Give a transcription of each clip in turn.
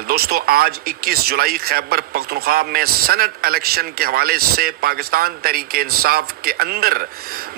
Channel. दोस्तों, आज 21 जुलाई खैबर पख्तूनख्वा में सेनेट इलेक्शन के हवाले से पाकिस्तान तहरीक इंसाफ के अंदर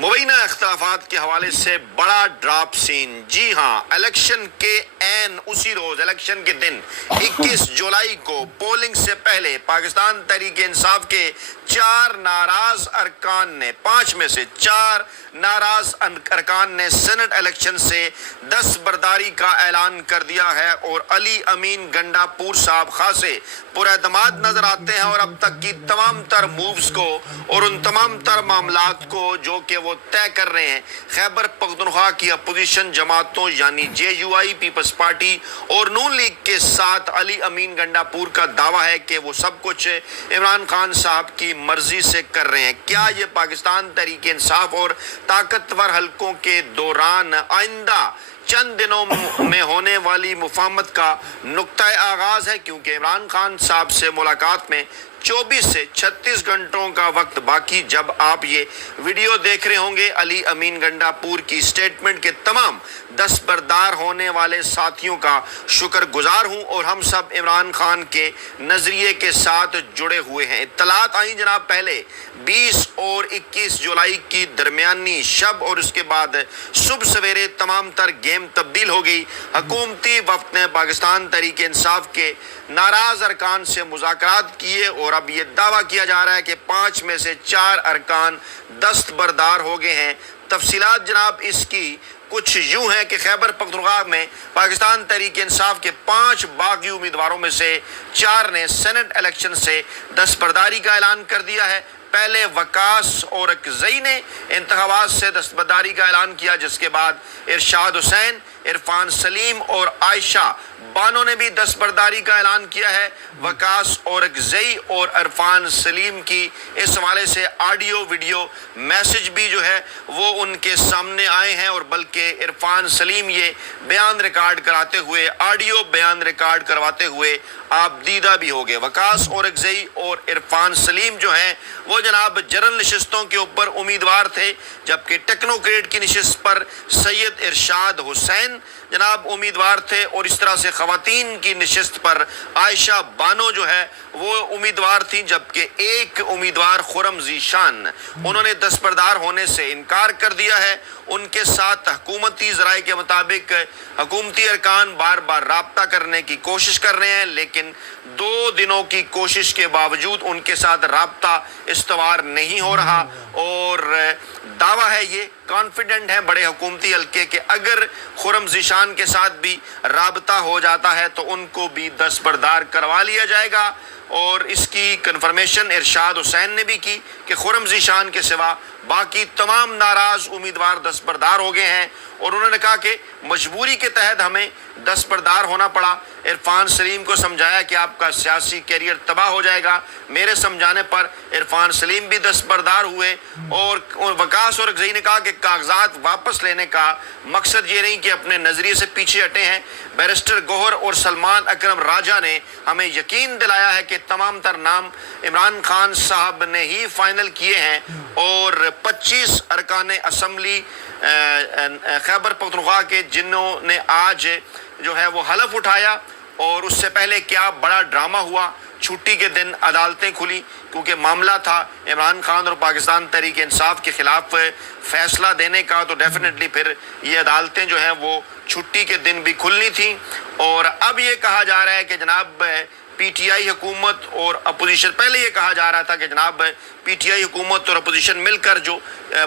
मुबैना इख्तलाफात के हवाले से बड़ा ड्रॉप सीन। जी हाँ, इलेक्शन के ऐन उसी रोज, इलेक्शन के दिन 21 जुलाई को पोलिंग से पहले पाकिस्तान तहरीक इंसाफ के 4 नाराज अरकान ने, 5 में से 4 नाराज अरकान ने सेनेट इलेक्शन से दस्तबरदारी का ऐलान कर दिया है और अली अमीन गंडापुर साहब खासे पुरएतमाद नजर आते हैं और अब तक की तमाम तर मूव्स को और उन तमाम तर मामलात को जो कि वो तय कर रहे हैं खैबर पख्तूनख्वा की अपोजिशन जमातों यानी JUI, पीपल्स पार्टी और नून लीग के साथ अली अमीन गंडापुर का दावा है कि वो सब कुछ इमरान खान साहब की मर्जी से कर रहे हैं। क्या ये पाकिस्तान तहरीक इंसाफ और ताकतवर हलकों के दौरान आइंदा चंद दिनों में होने वाली मुफाहमत का नुक्ता आगाज है? क्योंकि इमरान खान साहब से मुलाकात में 24 से 36 घंटों का वक्त बाकी। जब आप ये वीडियो देख रहे होंगे, अली अमीन गंडापुर की स्टेटमेंट के तमाम दस्तबरदार होने वाले साथियों का शुक्रगुजार हूं और हम सब इमरान खान के नजरिए के साथ जुड़े हुए हैं। इत्तलात आई जनाब पहले 20 और 21 जुलाई की दरमियानी शब और उसके बाद सुबह सवेरे तमाम तर गेम तब्दील हो गई। हुकूमती वफ्द ने पाकिस्तान तहरीक इंसाफ के नाराज अरकान से मुज़ाकरात किए और अब ये दावा किया जा रहा है कि 5 में से 4 अरकान दस्तबरदार हो गए हैं। तफसीलात जनाब इसकी कुछ यूं है कि खैबर पख्तूनख्वा में पाकिस्तान तहरीक इंसाफ के 5 बागी उम्मीदवारों में से 4 ने सेनेट इलेक्शन से दस्तबरदारी का ऐलान कर दिया है। पहले वकास और अकज़ई ने इंतखाबात से दस्तबरदारी का ऐलान किया, जिसके बाद इरशाद हुसैन, इरफान सलीम और आयशा बानो ने भी दस्तबरदारी का ऐलान किया है। वकास और अकज़ई और इरफान सलीम की इस हवाले से ऑडियो वीडियो मैसेज भी जो है वो उनके सामने आए हैं और बल्कि इरफान सलीम ये बयान रिकॉर्ड कराते हुए, ऑडियो बयान रिकॉर्ड करवाते हुए आप दीदा भी हो गए। वकास और अकज़ई और इरफान सलीम जो हैं वो जनाब जनरल नशिस्तों के ऊपर उम्मीदवार थे, जबकि टेक्नोक्रेट की नशिस्त पर सैयद इरशाद हुसैन जनाब उम्मीदवार थे और इस तरह से ख़वातीन की नशिस्त पर आयशा बानो जो है वो उम्मीदवार थी, जबकि एक उम्मीदवार खुरम ज़ीशान उन्होंने दस्तबरदार होने से इनकार कर दिया है। उनके साथ हुकूमती ज़राए के मुताबिक हुकूमती अरकान बार बार राब्ता करने की कोशिश कर रहे हैं, लेकिन 2 दिनों की कोशिश के बावजूद उनके साथ राब्ता इस्तवार नहीं हो रहा और दावा है, ये कॉन्फिडेंट है बड़े हुकूमती हल्के के अगर खुरम ज़ीशान के साथ भी राब्ता हो जाता है तो उनको भी दस्तबरदार करवा लिया जाएगा। और इसकी कन्फर्मेशन इरशाद हुसैन ने भी की कि खुरम ज़ीशान के सिवा बाकी तमाम नाराज उम्मीदवार दस्तबरदार हो गए हैं और उन्होंने कहा कि मजबूरी के तहत हमें दस्तबरदार होना पड़ा। इरफान सलीम को समझाया कि आपका सियासी कैरियर तबाह हो जाएगा। मेरे समझाने पर इरफान सलीम भी दस्तबरदार हुए और वकास और अकज़ई ने कहा कि कागजात वापस लेने का मकसद ये नहीं कि अपने नज़रिए से पीछे हटे हैं। बैरिस्टर गौहर और सलमान अकरम राजा ने हमें यकीन दिलाया है कि तमाम तर नाम इमरान खान साहब ने ही फाइनल किए हैं और 25 अरकान असम्बली खैबर पख्तूनख्वा के जिन्होंने आज जो है वो हलफ उठाया और उससे पहले क्या बड़ा ड्रामा हुआ। छुट्टी के दिन अदालतें खुली क्योंकि मामला था इमरान खान और पाकिस्तान तहरीक इंसाफ के खिलाफ फैसला देने का, तो डेफिनेटली फिर ये अदालतें जो हैं वो छुट्टी के दिन भी खुलनी थी। और अब ये कहा जा रहा है कि जनाब PTI हुकूमत और अपोजिशन, पहले ये कहा जा रहा था कि जनाब PTI हुकूमत और अपोजिशन मिलकर जो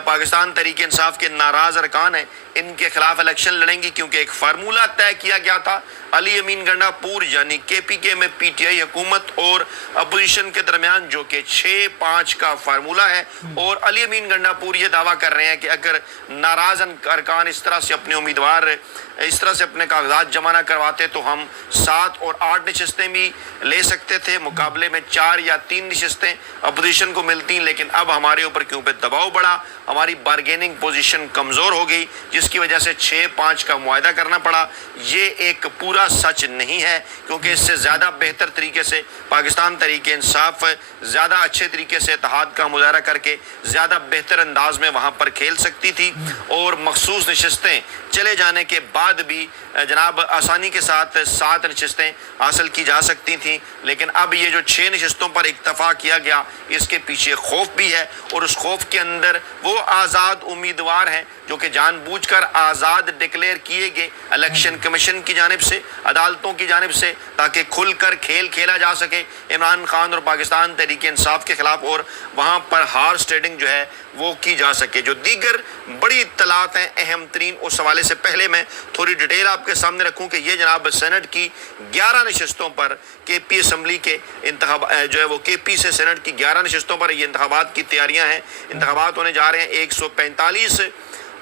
पाकिस्तान तहरीक इंसाफ के नाराज अरकान हैं इनके खिलाफ इलेक्शन लड़ेंगी, क्योंकि एक फार्मूला तय किया गया था अली अमीन गंडापुर यानी KPK में PTI हुकूमत और अपोजिशन के दरमियान, जो कि 6-5 का फार्मूला है। और अली अमीन गंडापुर ये दावा कर रहे हैं कि अगर नाराज अरकान इस तरह से अपने उम्मीदवार इस तरह से अपने कागजात जमा ना करवाते तो हम 7 और 8 नशिस्तें भी ले सकते थे, मुकाबले में 4 या 3 नशिस्तें अपोजिशन को मिलती, लेकिन अब हमारे ऊपर क्यों पे दबाव बढ़ा, हमारी बार्गेनिंग पोजीशन कमज़ोर हो गई, जिसकी वजह से 6-5 का मुआहदा करना पड़ा। ये एक पूरा सच नहीं है, क्योंकि इससे ज़्यादा बेहतर तरीके से पाकिस्तान तहरीक इंसाफ ज़्यादा अच्छे तरीके से इत्तेहाद का मुजाहरा करके ज़्यादा बेहतर अंदाज में वहाँ पर खेल सकती थी, और मखसूस नशिस्तें चले जाने के बाद भी जनाब आसानी के साथ 7 नशिस्तें हासिल की जा सकती थी। लेकिन अब ये जो 6 नशिस्तों पर इक्तफा किया गया, इसके पीछे खौफ भी है, और उस खौफ के अंदर वो आज़ाद उम्मीदवार हैं जो कि जानबूझकर आज़ाद डिक्लेयर किए गए इलेक्शन कमीशन की जानिब से, अदालतों की जानिब से, ताकि खुलकर खेल खेला जा सके इमरान खान और पाकिस्तान तहरीक इंसाफ के खिलाफ, और वहाँ पर हार्स ट्रेडिंग जो है वो की जा सके। जो दीगर बड़ी इत्तलात हैं अहम तरीन, उस हवाले से पहले मैं थोड़ी डिटेल आपके सामने रखूं कि ये जनाब सेनेट की 11 नशिस्तों पर केपी असम्बली के इंतखाब जो है वो केपी से सेनेट की 11 नशिस्तों पर ये इंतखाबात की तैयारियां हैं। इंतखाबात होने जा रहे हैं, 145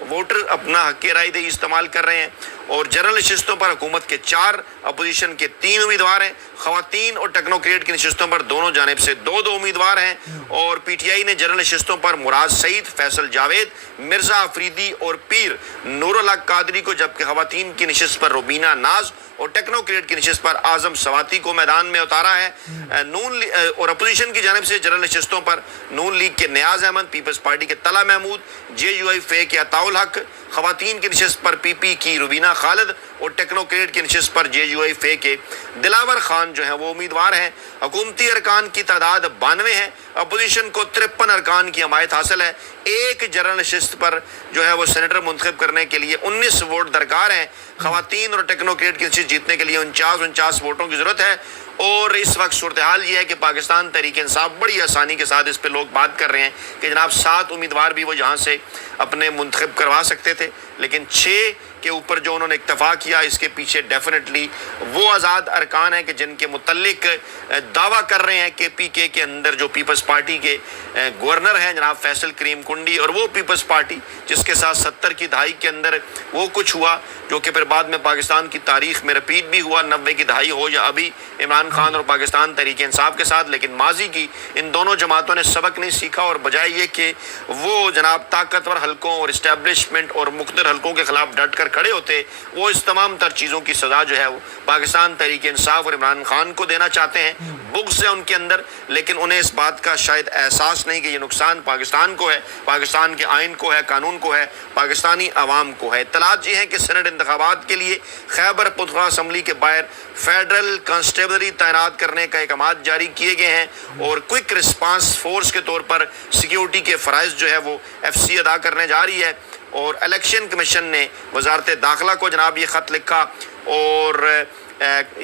वोटर अपना हक़ राय दही इस्तेमाल कर रहे हैं, और जनरल नशिस्तों पर हुकूमत के 4, अपोजिशन के 3 उम्मीदवार हैं। ख़वातीन और टेक्नोक्रेट की नशिस्तों पर दोनों जानिब से 2-2 उम्मीदवार हैं, और पीटीआई ने जनरल नशिस्तों पर मुराद सईद, फैसल जावेद, मिर्ज़ा अफरीदी और पीर नूरुल हक कादरी को, जबकि ख़वातीन की नशिस्त पर रुबीना नाज और टेक्नोक्रेट की नशिस्त पर आज़म सवाती को मैदान में उतारा है। और अपोजिशन की जानिब से जनरल नशिस्तों पर नून लीग के नियाज़ अहमद, पीपल्स पार्टी के तला महमूद, JUI फे के अताउल हक, ख़वातीन की नशिस्त पर PP की रुबीना खालिद और टेक्नोक्रेट की नशिस्त पर JUI फे के दिलावर खान जो है वो उम्मीदवार हैं। हुकूमती अरकान की तादाद 92 है, अपोजिशन को 53 अरकान की हमायत हासिल है। एक जनरल नशिस्त पर जो है वो सेनेटर मुंतखब करने के लिए 19 वोट दरकार हैं। ख़वातीन और टेक्नोक्रेट की नशिस्त जीतने के लिए 49 वोटों की ज़रूरत है, और इस वक्त सूरत हाल ये है कि पाकिस्तान तहरीक इंसाफ बड़ी आसानी के साथ इस पर लोग बात कर रहे हैं कि जनाब 7 उम्मीदवार भी वो यहाँ से अपने मुंतखब करवा सकते थे, लेकिन 6 के ऊपर जो उन्होंने इक्तफा किया, इसके पीछे डेफिनेटली वो आज़ाद अरकान हैं कि जिनके मुतल्लिक दावा कर रहे हैं KPK के अंदर जो पीपल्स पार्टी के गवर्नर हैं जनाब फैसल करीम कुंडी, और वो पीपल्स पार्टी जिसके साथ 70 की दहाई के अंदर वो कुछ हुआ जो कि फिर बाद में पाकिस्तान की तारीख में रिपीट भी हुआ, 90 की दहाई हो या अभी इमरान खान और पाकिस्तान तहरीक इंसाफ के साथ। लेकिन माजी की इन दोनों जमातों ने सबक नहीं सीखा, और बजाय ये कि वो जनाब ताकतवर हलकों और इस्टेब्लिशमेंट और मुख्तलिफ हलकों के खिलाफ डट कर खड़े होते, वो इस तमाम तर चीज़ों की सज़ा जो है वो पाकिस्तान तहरीक इंसाफ और इमरान खान को देना चाहते हैं। बुग़्ज़ है उनके अंदर, लेकिन उन्हें इस बात का शायद एहसास नहीं कि ये नुकसान पाकिस्तान को है, पाकिस्तान के आइन को है, कानून को है, पाकिस्तानी अवाम को है। इत्तलात ये है कि सेनेट इंतखाबात के लिए खैबर पख्तूनख्वा असम्बली के बाहर फेडरल कांस्टेबलरी तैनात करने का अहकामात जारी किए गए हैं, और क्विक रिस्पांस फोर्स के तौर पर सिक्योरिटी के फ़राइज़ जो है वो FC अदा करने जा रही है। और इलेक्शन कमीशन ने वजारत दाखिला को जनाब ये ख़त लिखा, और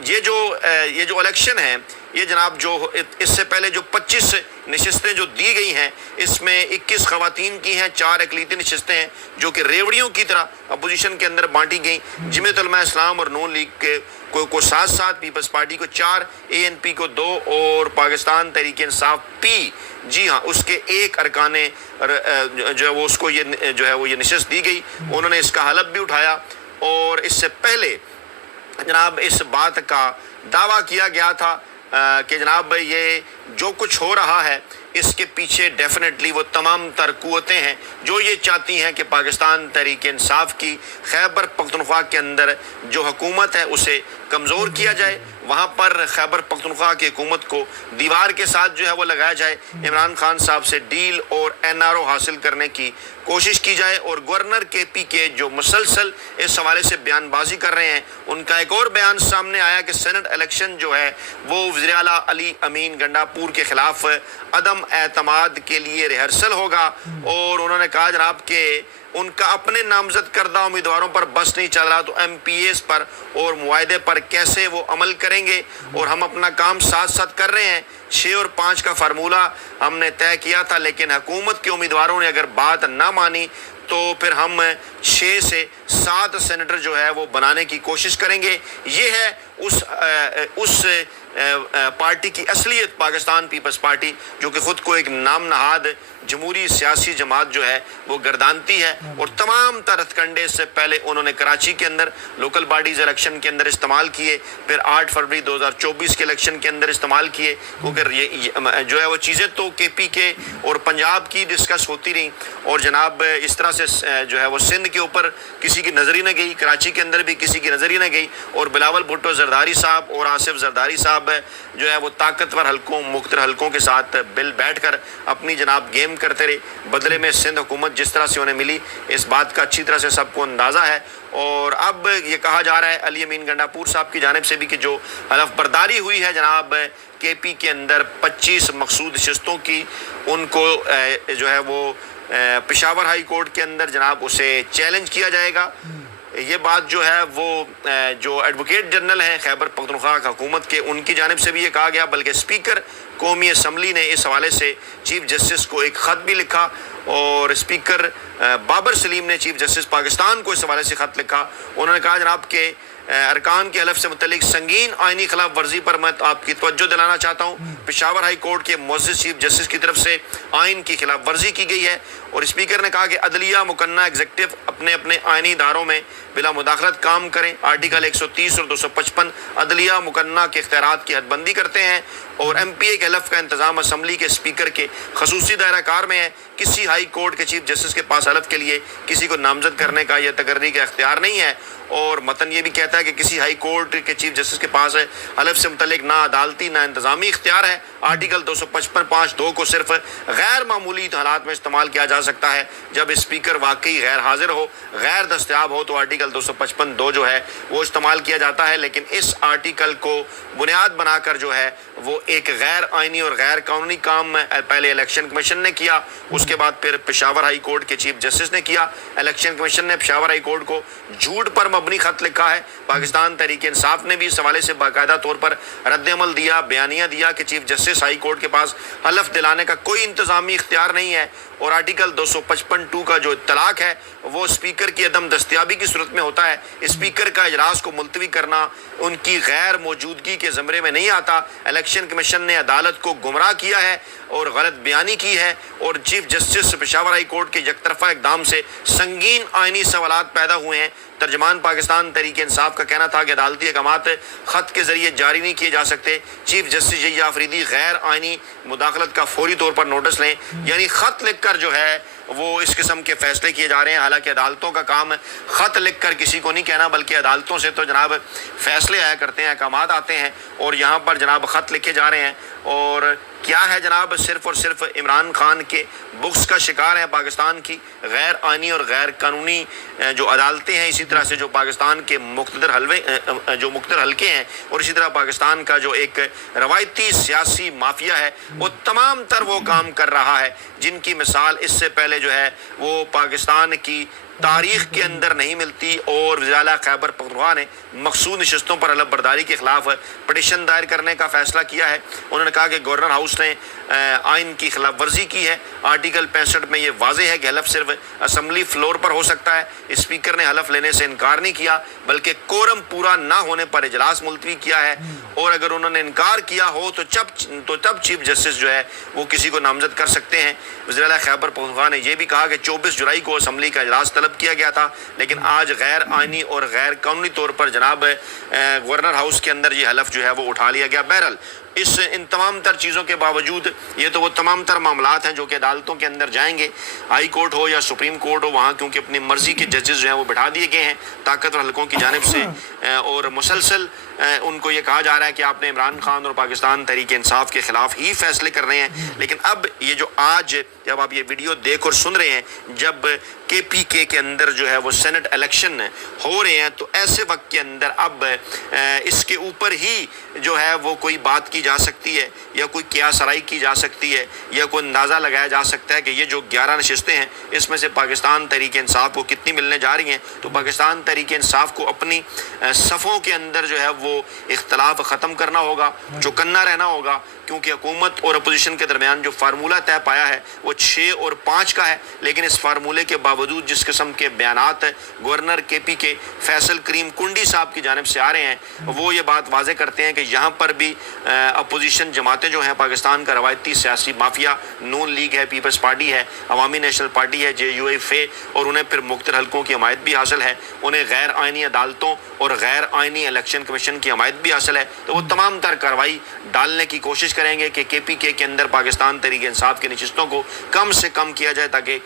ये जो इलेक्शन है ये जनाब जो इससे पहले जो 25 नशिस्तें जो दी गई हैं, इसमें 21 ख़वातीन की हैं, 4 अक़लीती नशिस्तें हैं जो कि रेवड़ियों की तरह अपोजिशन के अंदर बांटी गई। जमीयत उलमा इस्लाम और नून लीग के को साथ पीपल्स पार्टी को 4, ANP को 2 और पाकिस्तान तहरीक इंसाफ P, जी हाँ, उसके 1 अरकाने जो है वो उसको ये जो है वो ये नशिस्त दी गई। उन्होंने इसका हलफ भी उठाया, और इससे पहले जनाब इस बात का दावा किया गया था कि जनाब ये जो कुछ हो रहा है इसके पीछे डेफिनेटली वो तमाम तर कुव्वतें हैं जो ये चाहती हैं कि पाकिस्तान तहरीक इंसाफ की खैबर पख्तूनख्वा के अंदर जो हुकूमत है उसे कमज़ोर किया जाए, वहाँ पर खैबर पख्तूनख्वा की हुकूमत को दीवार के साथ जो है वो लगाया जाए, इमरान खान साहब से डील और NRO हासिल करने की कोशिश की जाए। और गवर्नर KPK जो मुसलसल इस हवाले से बयानबाजी कर रहे हैं, उनका एक और बयान सामने आया कि सेनेट इलेक्शन जो है वो वज़ीर आला अली अमीन गंडापुर के ख़िलाफ़ अदम एतमाद के लिए रिहर्सल होगा। और उन्होंने कहा जनाब कि उनका अपने नामजद करदा उम्मीदवारों पर बस नहीं चल रहा, तो MPAs पर और मुआहदे पर कैसे वो अमल करेंगे। और हम अपना काम साथ साथ कर रहे हैं, 6 और 5 का फार्मूला हमने तय किया था, लेकिन हुकूमत के उम्मीदवारों ने अगर बात ना मानी तो फिर हम 6 से 7 सेनेटर जो है वो बनाने की कोशिश करेंगे। ये है उस पार्टी की असलियत पाकिस्तान पीपल्स पार्टी, जो कि ख़ुद को एक नाम नहाद जमहूरी सियासी जमात जो है वो गर्दानती है, और तमाम तर हथकंडे इससे पहले उन्होंने कराची के अंदर लोकल बॉडीज़ इलेक्शन के अंदर इस्तेमाल किए, फिर 8 फरवरी 2024 के इलेक्शन के अंदर इस्तेमाल किए, क्योंकि ये जो है वो चीज़ें तो KP के और पंजाब की डिस्कस होती रही, और जनाब इस तरह से जो है वो सिंध के ऊपर किसी की नज़र ही न गई, कराची के अंदर भी किसी की नज़र ही न गई, और बिलावल भुट्टो जरदारी साहब और आसिफ जरदारी साहब जो है वो ताकतवर हलकों मुख्तर हलकों के साथ बिल बैठ कर अपनी जनाब गेम करते रहे। बदले में सिंध हुकूमत जिस तरह से उन्हें मिली, इस बात का अच्छी तरह से सबको अंदाज़ा है। और अब ये कहा जा रहा है अली अमीन गंडापुर साहब की जानिब से भी कि जो हलफ बर्दारी हुई है जनाब KP के अंदर 25 मकसूद नशिस्तों की, उनको जो है वो पेशावर हाई कोर्ट के अंदर जनाब उसे चैलेंज किया जाएगा। ये बात जो है वो जो एडवोकेट जनरल हैं खैबर पख्तूनख्वा हुकूमत के, उनकी जानिब से भी ये कहा गया, बल्कि स्पीकर कौमी असम्बली ने इस हवाले से चीफ जस्टिस को एक ख़त भी लिखा, और स्पीकर बाबर सलीम ने चीफ जस्टिस पाकिस्तान को इस हवाले से ख़त लिखा। उन्होंने कहा जनाब के अरकान के हलफ से मुतल्लिक संगीन आइनी खिलाफ वर्जी पर मैं आपकी तवज्जो दिलाना चाहता हूँ। पेशावर हाई कोर्ट के मुअज़्ज़िज़ चीफ जस्टिस की तरफ से आइन की खिलाफ वर्जी की गई है, और स्पीकर ने कहा कि अदलिया मुकन्ना एग्जीक्यूटिव अपने अपने आइनी इदारों में बिला मुदाखलत काम करें। आर्टिकल 130 और 255 अदलिया मुकन्ना के इख्तियारात की हदबंदी करते हैं, और MPA के हलफ का इंतज़ाम असम्बली के स्पीकर के खसूसी दायरा कार में है। किसी हाई कोर्ट के चीफ जस्टिस के पास हलफ के लिए किसी को नामजद करने का या तकर्री का इख्तियार नहीं है। और मतन ये भी कहता है कि किसी हाई कोर्ट के चीफ जस्टिस के पास हलफ से मुतल्लिक ना अदालती ना इंतज़ामी इख्तियार है। आर्टिकल 255(5)(2) को सिर्फ गैर मामूली हालात में इस्तेमाल किया जा सकता है, जब स्पीकर वाकई गैर हाजिर हो, गैर दस्तयाब हो, तो आर्टिकल 255(2) जो है वो इस्तेमाल किया जाता है। लेकिन इस आर्टिकल को बुनियाद बनाकर जो है वो एक गैर आइनी और गैर कानूनी काम पहले इलेक्शन कमीशन ने किया, उसके बाद फिर पेशावर हाई कोर्ट के चीफ जस्टिस ने किया। इलेक्शन कमीशन ने पेशावर हाई कोर्ट को झूठ पर मबनी खत लिखा है। पाकिस्तान तहरीक इंसाफ ने भी इस हवाले से बाकायदा तौर पर रद्द-ए-अमल दिया, बयानिया दिया कि चीफ जस्टिस हाई कोर्ट के पास हलफ दिलाने का कोई इंतजामी इख्तियार नहीं है, और आर्टिकल 255(2) का जो तलाक है वो स्पीकर की अदम दस्तयाबी की सूरत में होता है। स्पीकर का इजलास को मुलतवी करना उनकी गैर मौजूदगी के ज़मरे में नहीं आता। इलेक्शन कमीशन ने अदालत को गुमराह किया है और गलत बयानी की है, और chief justice Peshawar high court के यकतरफा इक़दाम से संगीन आइनी सवालात पैदा हुए हैं। तर्जमान पाकिस्तान तहरीक इंसाफ का कहना था कि अदालती अहकामात ख़त के ज़रिए जारी नहीं किए जा सकते। चीफ जस्टिस यही आफरीदी गैर आइनी मुदाखलत का फौरी तौर पर नोटिस लें, यानी ख़त लिख कर जो है वो इस किस्म के फैसले किए जा रहे हैं। हालांकि अदालतों का काम ख़त लिख कर किसी को नहीं कहना, बल्कि अदालतों से तो जनाब फैसले आया करते हैं, अहकामात आते हैं, और यहाँ पर जनाब ख़त लिखे जा रहे हैं। और क्या है जनाब, सिर्फ और सिर्फ इमरान खान के बुक्स का शिकार है पाकिस्तान की गैर आइनी और गैर कानूनी जो अदालतें हैं, इसी तरह से जो पाकिस्तान के मुख्तदर हलके हैं, और इसी तरह पाकिस्तान का जो एक रवायती सियासी माफिया है वो तमाम तर वो काम कर रहा है जिनकी मिसाल इससे पहले जो है वो पाकिस्तान की तारीख के अंदर नहीं मिलती। और वज़ीर-ए-आला खैबर पख्तूनख्वा ने मकसूद नशिस्तों पर हलफ बर्दारी के खिलाफ पटिशन दायर करने का फैसला किया है। उन्होंने कहा कि गवर्नर हाउस ने आइन की खिलाफ वर्जी की है। आर्टिकल 65 में ये वाज़ेह है कि हलफ सिर्फ असम्बली फ्लोर पर हो सकता है। स्पीकर ने हलफ लेने से इनकार नहीं किया, बल्कि कोरम पूरा ना होने पर इजलास मुलतवी किया है, और अगर उन्होंने इनकार किया हो तो तब चीफ जस्टिस जो है वो किसी को नामजद कर सकते हैं। वज़ीर-ए-आला खैबर पख्तूनख्वा ने यह भी कहा कि 24 जुलाई को असम्बली का इजलास तलब किया गया था, लेकिन आज गैर आइनी और गैर कानूनी तौर पर जनाब गवर्नर हाउस के अंदर ये हलफ जो है वो उठा लिया गया। बहरहाल इन तमाम तर चीज़ों के बावजूद ये तो वो तमाम तर मामलात हैं जो कि अदालतों के अंदर जाएंगे, हाई कोर्ट हो या सुप्रीम कोर्ट हो, वहाँ क्योंकि अपनी मर्ज़ी के जजेस जो हैं वो बैठा दिए गए हैं ताकतवर हलकों की जानिब से, और मुसलसल उनको ये कहा जा रहा है कि आपने इमरान खान और पाकिस्तान तहरीक इंसाफ के ख़िलाफ़ ही फैसले करने हैं। लेकिन अब ये जो आज जब आप ये वीडियो देख और सुन रहे हैं, जब KPK के अंदर जो है वो सेनेट इलेक्शन हो रहे हैं, तो ऐसे वक्त के अंदर अब इसके ऊपर ही जो है वो कोई बात की जा सकती है, या कोई क़ियास-आराई की जा सकती है, या कोई अंदाज़ा लगाया जा सकता है कि ये जो 11 नशिस्तें हैं इसमें से पाकिस्तान तहरीक इंसाफ को कितनी मिलने जा रही हैं। तो पाकिस्तान तहरीक इंसाफ को अपनी सफ़ों के अंदर जो है वो इख्तलाफ ख़त्म करना होगा, चौकन्ना रहना होगा, क्योंकि हुकूमत और अपोजिशन के दरमियान जो फार्मूला तय पाया है वो 6 और 5 का है। लेकिन इस फार्मूले के बावजूद जिस किस्म قسم کے بیانات گورنر کے پی کے فیصل کریم کنڈی صاحب کی جانب سے آ رہے ہیں، وہ یہ بات واضح کرتے ہیں کہ یہاں پر بھی اپوزیشن جماعتیں جو ہیں پاکستان کا روایتی سیاسی مافیا نون لیگ ہے، پیپلز پارٹی ہے، عوامی نیشنل پارٹی ہے، JUIF اور انہیں پھر مختلف حلقوں کی حمایت بھی حاصل ہے، انہیں غیر آئینی عدالتوں اور غیر آئینی الیکشن کمیشن کی حمایت بھی حاصل ہے، تو وہ تمام تر کارروائی ڈالنے کی کوشش کریں گے کہ KPK کے اندر پاکستان تحریک انصاف کی نشستوں کو کم سے کم کیا جائے، تاکہ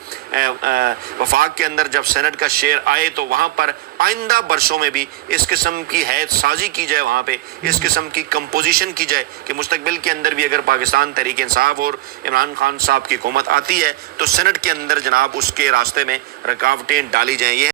وفاق کے اندر جب سینٹ کا شیئر آئے تو وہاں پر آئندہ برسوں میں بھی اس قسم کی حیث سازی کی جائے، وہاں پہ اس قسم کی کمپوزیشن کی جائے کہ مستقبل کے اندر بھی اگر پاکستان تحریک انصاف اور عمران خان صاحب کی حکومت آتی ہے تو سینٹ کے اندر جناب اس کے راستے میں رکاوٹیں ڈالی جائیں۔ یہ